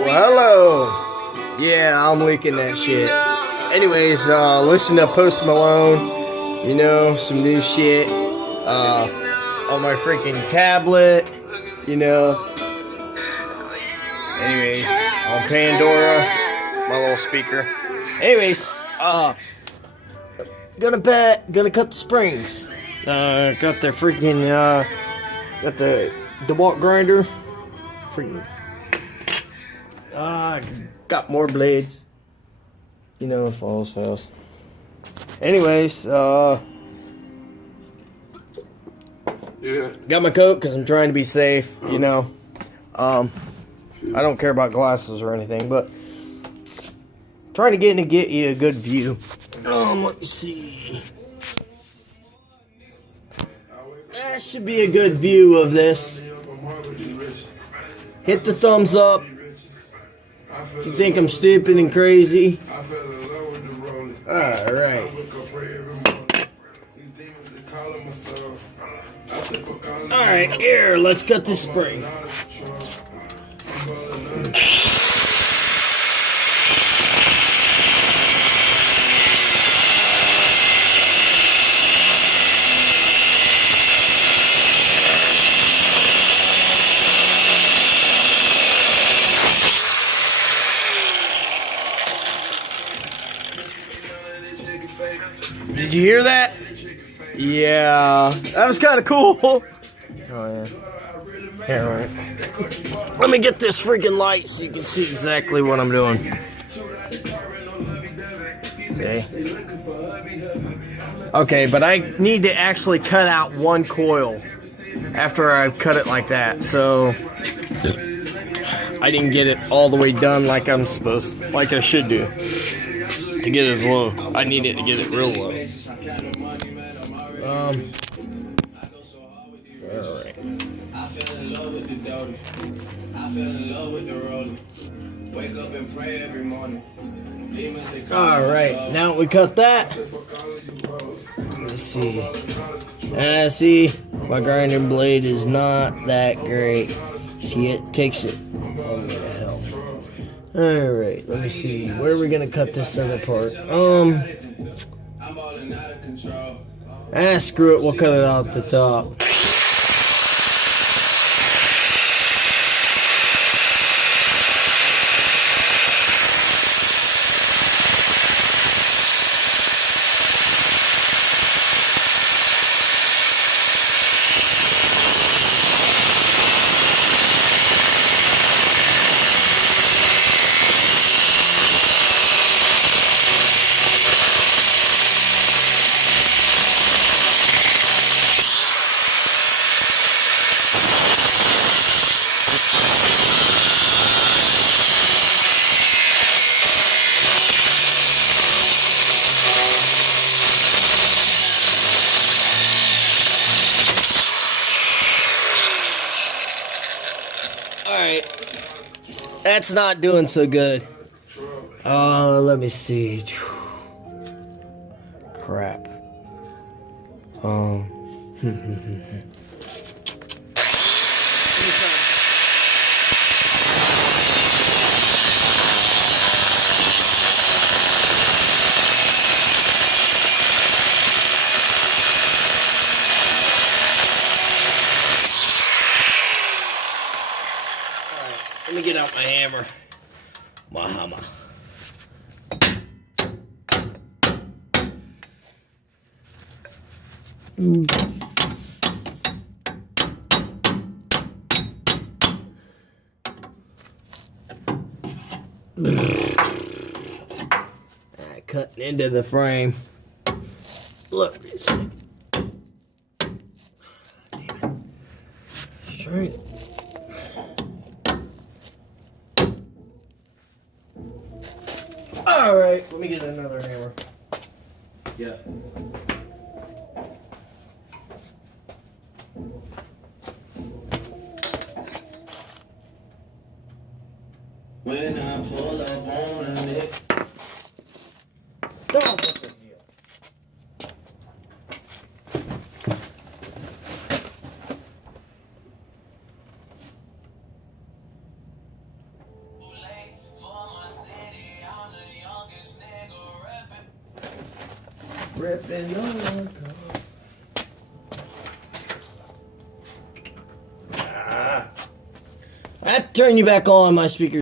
Well, hello. Yeah, I'm leaking that shit. Anyways, listen to Post Malone. You know, some new shit. On my freaking tablet. You know. Anyways, on Pandora, my little speaker. Anyways, gonna cut the springs. Got the freaking got the DeWalt grinder. Freaking. Got more blades. You know, if all else fails. Anyways, yeah. Got my coat because I'm trying to be safe. You know, I don't care about glasses or anything, but trying to get you a good view. Let me see. That should be a good view of this. Hit the thumbs up if you think I'm stupid and crazy. Alright. Alright, here, let's cut this spring. Did you hear that? Yeah, that was kind of cool. Oh yeah. Here, right. Let me get this freaking light so you can see exactly what I'm doing. See? Okay, but I need to actually cut out one coil after I cut it like that. So I didn't get it all the way done like I should do. To get it as low. I need it to get it real low. Alright. Alright, now we cut that. Let me see. See, my grinding blade is not that great. It takes it all the way to hell. Alright, let me see. Where are we gonna cut this other part? Screw it, we'll cut it out the top. Alright, that's not doing so good. Let me see. Crap. Let me get out my hammer. My hammer. Cutting into the frame. Look, damn it. Straight. Alright, let me get another hammer. Yeah. When I pull up on it. Don't put the deal. Ripping on I have to turn you back on my speaker.